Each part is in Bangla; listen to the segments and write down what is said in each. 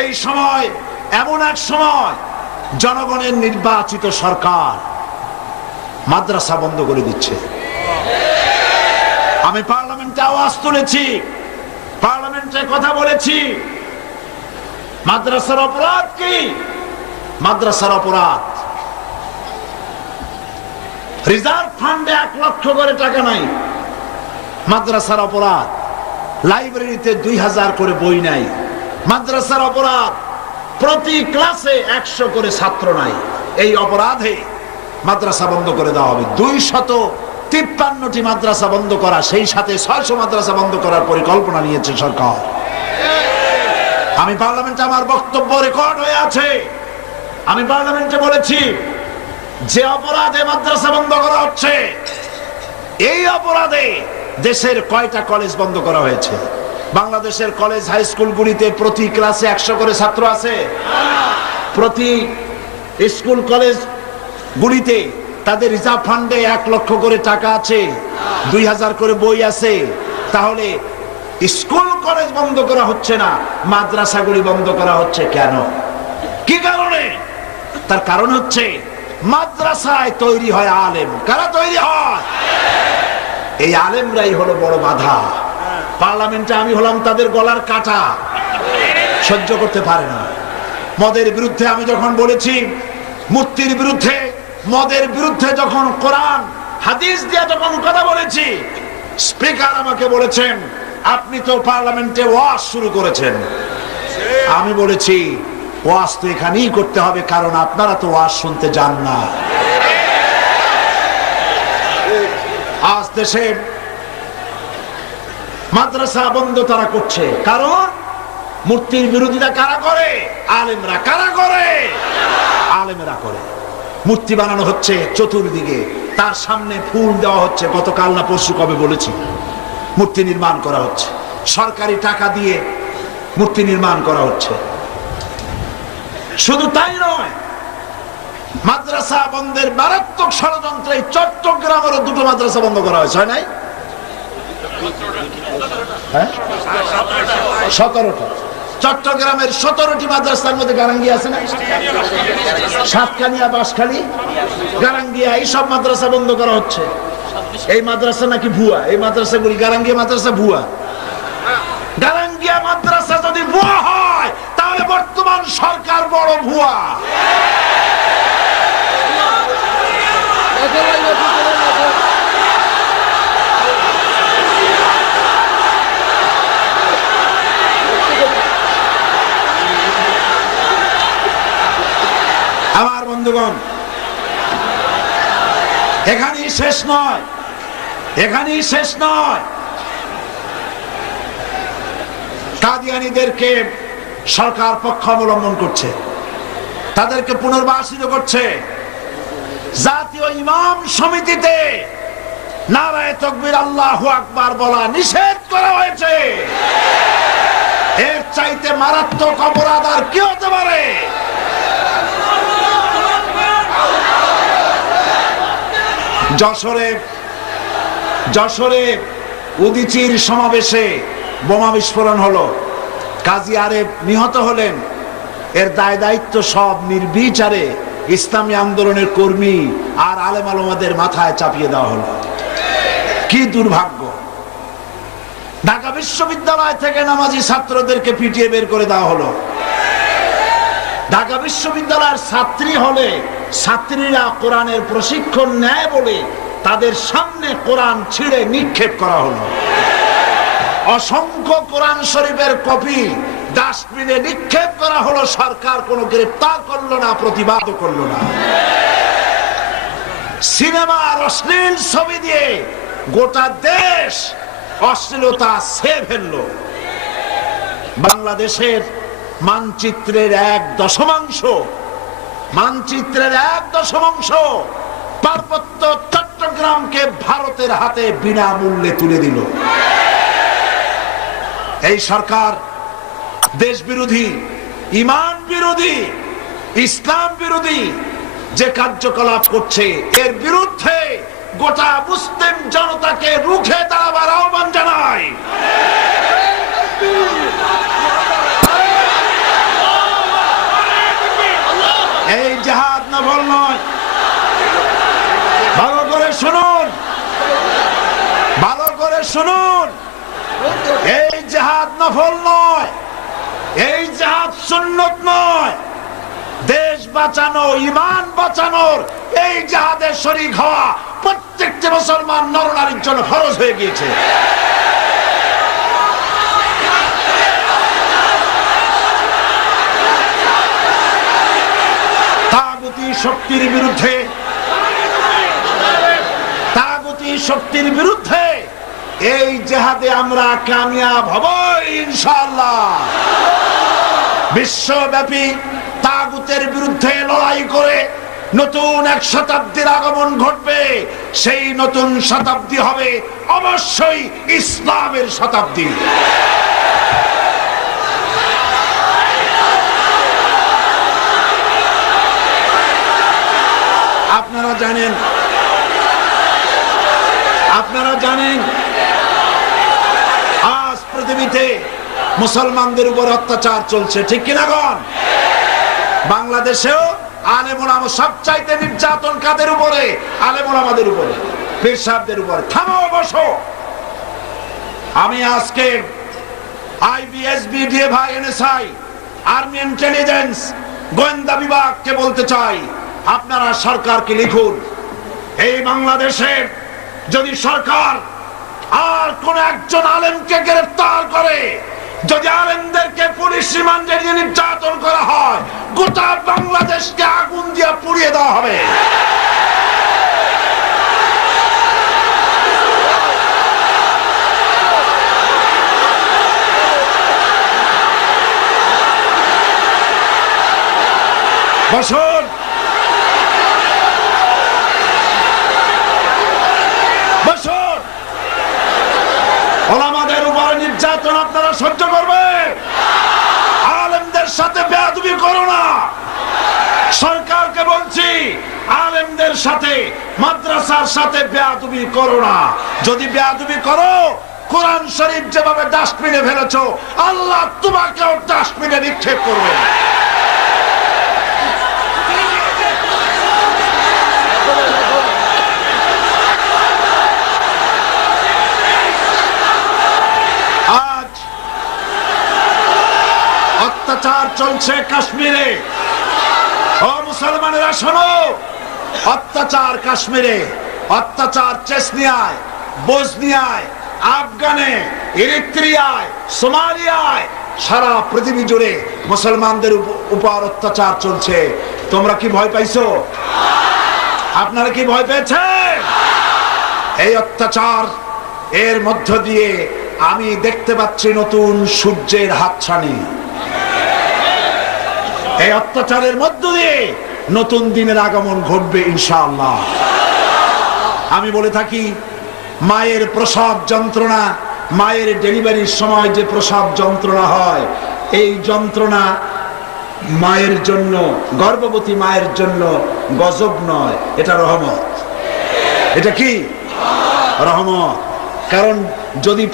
এই সময় এমন এক সময় জনগণের নির্বাচিত সরকার মাদ্রাসা বন্ধ করে দিচ্ছে। আমি পার্লামেন্টে আওয়াজ তুলেছি, পার্লামেন্টে কথা বলেছি, মাদ্রাসার অপরাধ কি? মাদ্রাসার অপরাধ রিজার্ভ ফান্ডে 1 লক্ষ করে টাকা নাই, মাদ্রাসার অপরাধ লাইব্রেরিতে 2000 করে বই নাই, মাদ্রাসার অপরাধ প্রতি ক্লাসে 100 করে ছাত্র নাই। এই অপরাধে মাদ্রাসা বন্ধ করে দেওয়া হবে। 253টি মাদ্রাসা বন্ধ করা, সেই সাথে 600 মাদ্রাসা বন্ধ করার পরিকল্পনা নিয়েছে সরকার। আমি পার্লামেন্টে আমার বক্তব্য রেকর্ড হয়ে আছে। আমি পার্লামেন্টে বলেছি, যে অপরাধে মাদ্রাসা বন্ধ করা হচ্ছে, এই অপরাধে দেশের কয়টা কলেজ বন্ধ করা হয়েছে? বাংলাদেশের কলেজ হাই স্কুলগুলিতে প্রতি ক্লাসে 100 করে ছাত্র আছে? প্রতি স্কুল কলেজ গুলিতে তাদের রিজার্ভ ফান্ডে 1 লক্ষ করে টাকা আছে, 2000 করে বই আছে। তাহলে স্কুল কলেজ বন্ধ করা হচ্ছে না, মাদ্রাসাগুলি বন্ধ করা হচ্ছে কেন? কি কারণে? তার কারণ হচ্ছে মাদ্রাসায় তৈরি হয় আলেম। কারা তৈরি হয়? এই আলেমরাই হলো বড় বাধা। পার্লামেন্টে আমি হলাম তাদের গলার কাটা, সহ্য করতে পারে না। মদের বিরুদ্ধে আমি যখন বলেছি, মূর্তির বিরুদ্ধে, মদের বিরুদ্ধে যখন কোরআন হাদিস দিয়ে যখন কথা বলেছি, স্পিকার আমাকে বলেছেন, আপনি তো পার্লামেন্টে ওয়াজ শুরু করেছেন। আমি বলেছি, ওয়াজ তো এখানেই করতে হবে, কারণ আপনারা তো ওয়াজ শুনতে যান না। আজ দেশে মাদ্রাসা বন্ধ তারা করছে, কারণ মূর্তির বিরোধিতা কারা করে? আলেমরা। কারা করে? আলেমরা করে। মূর্তি বানানো হচ্ছে চতুর্দিকে, তার সামনে ফুল দেওয়া হচ্ছে। গতকাল না পরশু কবে বলেছি, মূর্তি নির্মাণ করা হচ্ছে, সরকারি টাকা দিয়ে মূর্তি নির্মাণ করা হচ্ছে। শুধু তাই নয়, মাদ্রাসা বন্ধের মারাত্মক ষড়যন্ত্রে চট্টগ্রামেরও 2টো মাদ্রাসা বন্ধ করা হয়েছে, হয় নাই? 17টা। চট্টগ্রামের 17টি মাদ্রাসার মধ্যে গারাঙ্গিয়া আছে না? সাতকানিয়া, বাঁশখালী, গারাঙ্গিয়া, এইসব মাদ্রাসা বন্ধ করা হচ্ছে। এই মাদ্রাসা নাকি ভুয়া। এই মাদ্রাসাগুলি, গারাঙ্গিয়া মাদ্রাসা ভুয়া। গারাঙ্গিয়া মাদ্রাসা যদি ভুয়া হয়, তাহলে বর্তমান সরকার বড় ভুয়া। আমার বন্ধুগণ, এখানেই শেষ নয়, এখানেই শেষ নয়। কাদিয়ানীদেরকে সরকার পক্ষ অবলম্বন করছে, তাদেরকে পুনর্বাসিত করছে। জাতীয় ইমাম সমিতিতে নারায়ে তাকবীর আল্লাহু আকবার বলা নিষেধ করা হয়েছে। এর চাইতে মারাত্মক অপরাধ আর কি হতে পারে? যশোরে উদীচীর সমাবেশে বোমা বিস্ফোরণ হলো, কাজী আরেফ নিহত হলেন। এর দায় দায়িত্ব সব নির্বিচারে ইসলামী আন্দোলনের কর্মী আর আলেম আলেমাদের মাথায় চাপিয়ে দেওয়া হলো। কি দুর্ভাগ্য! ঢাকা বিশ্ববিদ্যালয় থেকে নামাজি ছাত্রদেরকে পিটিয়ে বের করে দেওয়া হলো। ঢাকা বিশ্ববিদ্যালয়ের ছাত্রী হলে ছাত্রীরা কোরআনের প্রশিক্ষণ নেয় বলে তাদের সামনে কোরআন ছিঁড়ে নিক্ষেপ করা হলো। অসংখ্য কোরআন শরীফের কপি ডাস্টবিনে নিক্ষেপ করা হলো। সরকার কোনো গ্রেফতার করলো না, প্রতিবাদও করলো না। সিনেমার অশ্লীল ছবি দিয়ে গোটা দেশ অশ্লীলতা ছেয়ে ফেললো। বাংলাদেশের মানচিত্রের 1/10 পার্বত্য চট্টগ্রামকে ভারতের হাতে বিনামূল্যে তুলে দিল। এই সরকার দেশ বিরোধী, ইমান বিরোধী, ইসলাম বিরোধী যে কার্যকলাপ করছে, এর বিরুদ্ধে গোটা মুসলিম জনতাকে রুখে দাঁড়াবার আহ্বান জানাই। নফল নয়। ভালো করে শুনুন, ভালো করে শুনুন, এই জিহাদ নফল নয়, এই জিহাদ সুন্নত নয়। দেশ বাঁচানো, ঈমান বাঁচানোর এই জিহাদের শরীক হওয়া প্রত্যেকটি মুসলমান নরনারীর জন্য ফরজ হয়ে গিয়েছে। তাগুতি শক্তির বিরুদ্ধে, তাগুতি শক্তির বিরুদ্ধে এই জিহাদে আমরা কামিয়াব হব ইনশাআল্লাহ। বিশ্বব্যাপী তাগুতের বিরুদ্ধে লড়াই করে নতুন এক শতাব্দীর আগমন ঘটবে। সেই নতুন শতাব্দী হবে অবশ্যই ইসলামের শতাব্দী। আপনারা জানেন, আপনারা জানেন আজ পৃথিবীতে মুসলমানদের উপর অত্যাচার চলছে, ঠিক কিনা গণ? বাংলাদেশেও আলেম ওলামা সবচাইতে নির্যাতন কাদের উপরে? আলেম ওলামাদের উপরে, পীর সাহেবদের উপরে। থামো, বসো। আমি আজকে আইবিএসবি, ডিএফআই, এনএসআই, আর্মি ইন্টেলিজেন্স, গোয়েন্দা বিভাগকে বলতে চাই, আপনারা সরকারকে লিখুন, এই বাংলাদেশে যদি সরকার আর কোন একজন আলেমকে গ্রেফতার করে, যদি আলেমদেরকে পুলিশ রিমান্ডে নিয়ে নির্যাতন করা হয়, গোটা বাংলাদেশকে আগুন দিয়ে পুড়িয়ে দেওয়া হবে। বসুন, বসুন। ওলামাদের উপরে নির্যাতন আপনারা সহ্য করবেন? আলেমদের সাথে বেয়াদবি করো না। সরকারকে বলছি, আলেমদের সাথে, মাদ্রাসার সাথে বেয়াদবি করো না। যদি বেয়াদবি করো, কোরআন শরীফ যেভাবে ডাস্টবিনে ফেলেছো, আল্লাহ তোমাকেও ডাস্টবিনে নিক্ষেপ করবে। অত্যাচার চলছে কাশ্মীরে। ও মুসলমানেরা শোনো, অত্যাচার কাশ্মীরে, অত্যাচার চেচনিয়ায়, বসনিয়ায়, আফগানে, ইরিত্রিয়ায়, সোমালিয়ায়, সারা পৃথিবী জুড়ে মুসলমানদের উপর অত্যাচার চলছে। তোমরা কি ভয় পাইছো? আপনারা কি ভয় পেয়েছেন? এই অত্যাচার, এর মধ্য দিয়ে আমি দেখতে পাচ্ছি নতুন সূর্যের হাতছানি। এই অত্যাচারের মধ্য দিয়ে নতুন দিনের আগমন ঘটবে ইনশাআল্লাহ। আমি বলে থাকি, মায়ের প্রসব যন্ত্রণা, মায়ের ডেলিভারির সময় যে প্রসব যন্ত্রণা হয়, এই যন্ত্রণা মায়ের জন্য, গর্ভবতী মায়ের জন্য গজব নয়, এটা রহমত। এটা কি রহমত? কারণ যদি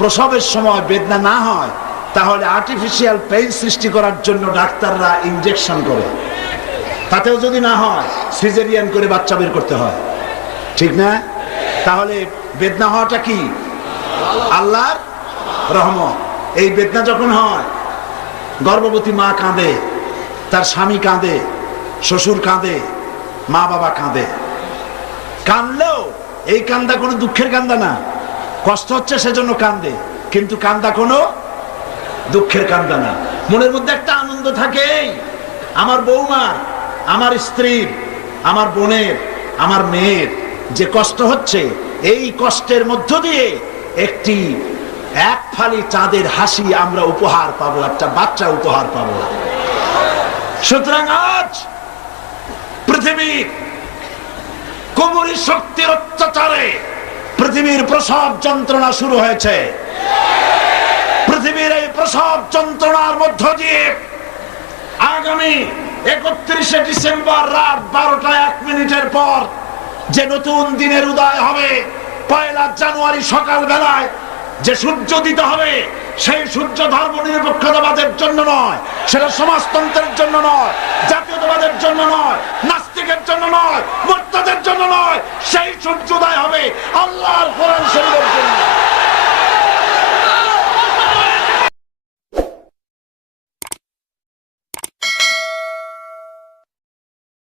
প্রসবের সময় বেদনা না হয়, তাহলে আর্টিফিশিয়াল পেইন সৃষ্টি করার জন্য ডাক্তাররা ইনজেকশন করে। তাতেও যদি না হয়, সিজারিয়ান করে বাচ্চা বের করতে হয়, ঠিক না? তাহলে বেদনা হওয়াটা কি? আল্লাহর রহমত। এই বেদনা যখন হয়, গর্ভবতী মা কাঁদে, তার স্বামী কাঁদে, শ্বশুর কাঁদে, মা বাবা কাঁদে। কাঁদলেও এই কান্দা কোনো দুঃখের কান্দা না, কষ্ট হচ্ছে সেজন্য কান্দে, কিন্তু কান্দা কোনো দুঃখের কান্দা না। মনের মধ্যে একটা আনন্দ থাকে, আমার বৌমার, আমার স্ত্রীর, আমার বোনের, আমার মেয়ের যে কষ্ট হচ্ছে, এই কষ্টের মধ্য দিয়ে এক ফালি চাঁদের হাসি আমরা উপহার পাবো, একটা বাচ্চা উপহার পাবো। সুতরাং আজ পৃথিবীর কুমুরি শক্তির অত্যাচারে পৃথিবীর প্রসব যন্ত্রণা শুরু হয়েছে। পৃথিবীর এই প্রসব যন্ত্রণার মধ্য দিয়ে আগামী 31শে ডিসেম্বর রাত 12টা 1 পর যে নতুন দিনের উদয় হবে, 1 জানুয়ারি সকাল বেলায় যে সূর্য দিতে হবে, সেই সূর্য ধর্ম নিরপেক্ষতাবাদের জন্য নয়, সেটা সমাজতন্ত্রের জন্য নয়, জাতীয়তাবাদের জন্য নয়, নাস্তিকের জন্য নয়, মুরতাদের জন্য নয়। সেই সূর্যোদয় হবে আল্লাহর